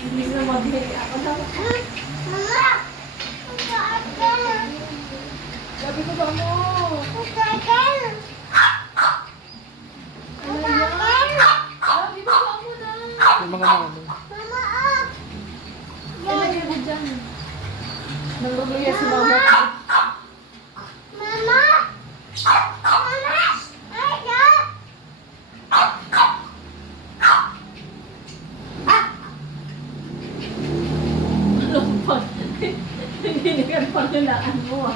Hindi na mag-hili ako na. Mama! Sabi ko ba mo? Ano yan? Sabi ko ba mo na? Yung mga ano. Ilagay mo dyan. Naluluya si mama. Lumpot. Hindi ka panghinaan mo.